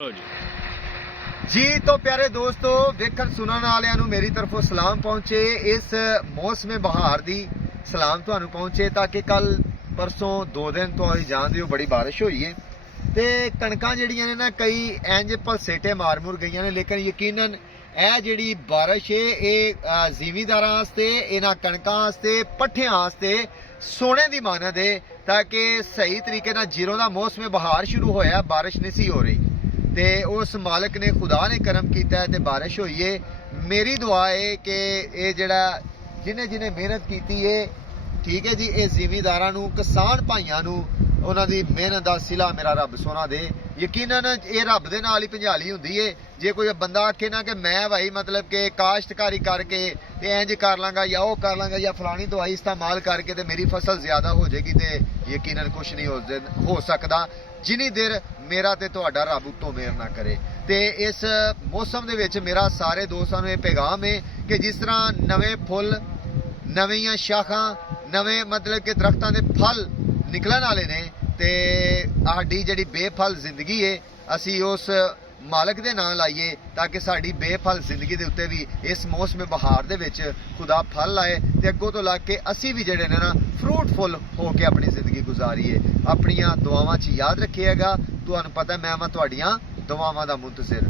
जी तो प्यारे दोस्तों देखन सुनन वालियां नूं मेरी तरफों सलाम पहुंचे। इस मौसम बहार दी सलाम तुहानूं पहुंचे ताकि कल परसों 2 दिन तो असीं जाणदे हो बड़ी बारिश होई है ते कणकां जिहड़ियां ने ना कई इंज भलसेटे मार मुर गईयां ने, लेकिन यकीनन ਇਹ ਜਿਹੜੀ ਬਾਰਿਸ਼ ਇਹ ਜ਼ਿਮੀਂਦਾਰਾਂ ਵਾਸਤੇ ਇਹਨਾਂ ਕਣਕਾਂ ਵਾਸਤੇ ਪੱਠਿਆਂ ਵਾਸਤੇ ਸੋਨੇ ਦੀ ਮਾਨਦ ਹੈ ਤਾਂ ਕਿ ਸਹੀ ਤਰੀਕੇ ਨਾਲ ਜੀਰੋ ਦਾ ਮੌਸਮ ਬਹਾਰ ਸ਼ੁਰੂ ਹੋਇਆ, ਬਾਰਿਸ਼ ਨਹੀਂ ਸੀ ਹੋ ਰਹੀ ਤੇ ਉਸ ਮਾਲਕ ਨੇ ਖੁਦਾ ਨੇ ਕਰਮ ਕੀਤਾ ਤੇ ਬਾਰਿਸ਼ ਹੋਈ ਹੈ। ਮੇਰੀ ਦੁਆ ਹੈ ਕਿ ਇਹ ਜਿਹੜਾ ਜਿਹਨੇ ਮਿਹਨਤ ਕੀਤੀ ਹੈ, ਠੀਕ ਹੈ ਜੀ, ਇਹ ਜ਼ਿਮੀਂਦਾਰਾਂ ਨੂੰ ਕਿਸਾਨ ਭਾਈਆਂ ਨੂੰ ਉਹਨਾਂ ਦੀ ਮਿਹਨਤ ਦਾ ਸਿਲਾ ਮੇਰਾ ਰੱਬ ਸੋਨਾ ਦੇ। ਯਕੀਨਨ ਇਹ ਰੱਬ ਦੇ ਨਾਲ ਹੀ ਭੰਜਾਲੀ ਹੁੰਦੀ ਏ। ਜੇ ਕੋਈ ਬੰਦਾ ਆਖੇ ਨਾ ਕਿ ਮੈਂ ਭਾਈ ਮਤਲਬ ਕਿ ਕਾਸ਼ਤਕਾਰੀ ਕਰਕੇ ਤੇ ਇੰਜ ਕਰ ਲਾਂਗਾ ਜਾਂ ਉਹ ਕਰ ਲਾਂਗਾ ਜਾਂ ਫਲਾਣੀ ਦਵਾਈ ਇਸਤੇਮਾਲ ਕਰਕੇ ਤੇ ਮੇਰੀ ਫਸਲ ਜ਼ਿਆਦਾ ਹੋ ਜਾਏਗੀ, ਤੇ ਯਕੀਨਨ ਕੁਛ ਨਹੀਂ ਹੋ ਸਕਦਾ ਜਿੰਨੀ ਦੇਰ ਮੇਰਾ ਤੇ ਤੁਹਾਡਾ ਰੱਬ ਉੱਤੋਂ ਮਿਹਰ ਨਾ ਕਰੇ। ਤੇ ਇਸ ਮੌਸਮ ਦੇ ਵਿੱਚ ਮੇਰਾ ਸਾਰੇ ਦੋਸਤਾਂ ਨੂੰ ਇਹ ਪੈਗਾਮ ਹੈ ਕਿ ਜਿਸ ਤਰ੍ਹਾਂ ਨਵੇਂ ਫੁੱਲ, ਨਵੀਆਂ ਸ਼ਾਖਾਂ, ਨਵੇਂ ਮਤਲਬ ਕਿ ਦਰਖਤਾਂ ਦੇ ਫਲ ਨਿਕਲਣ ਵਾਲੇ ਨੇ ਤੇ ਸਾਡੀ ਜਿਹੜੀ ਬੇਫਲ ਜ਼ਿੰਦਗੀ ਹੈ ਅਸੀਂ ਉਸ ਮਾਲਕ ਦੇ ਨਾਂ ਲਾਈਏ ਤਾਂ ਕਿ ਸਾਡੀ ਬੇਫਲ ਜ਼ਿੰਦਗੀ ਦੇ ਉੱਤੇ ਵੀ ਇਸ ਮੌਸਮ ਬਹਾਰ ਦੇ ਵਿੱਚ ਖੁਦਾ ਫਲ ਲਾਏ ਤੇ ਅੱਗੋਂ ਤੋਂ ਲੱਗ ਕੇ ਅਸੀਂ ਵੀ ਜਿਹੜੇ ਨੇ ਨਾ ਫਰੂਟਫੁੱਲ ਹੋ ਕੇ ਆਪਣੀ ਜ਼ਿੰਦਗੀ ਗੁਜ਼ਾਰੀਏ। ਆਪਣੀਆਂ ਦੁਆਵਾਂ 'ਚ ਯਾਦ ਰੱਖਿਏਗਾ। ਤੁਹਾਨੂੰ ਪਤਾ ਮੈਂ ਤੁਹਾਡੀਆਂ ਦੁਆਵਾਂ ਦਾ ਮੁੰਤਜ਼ਰ।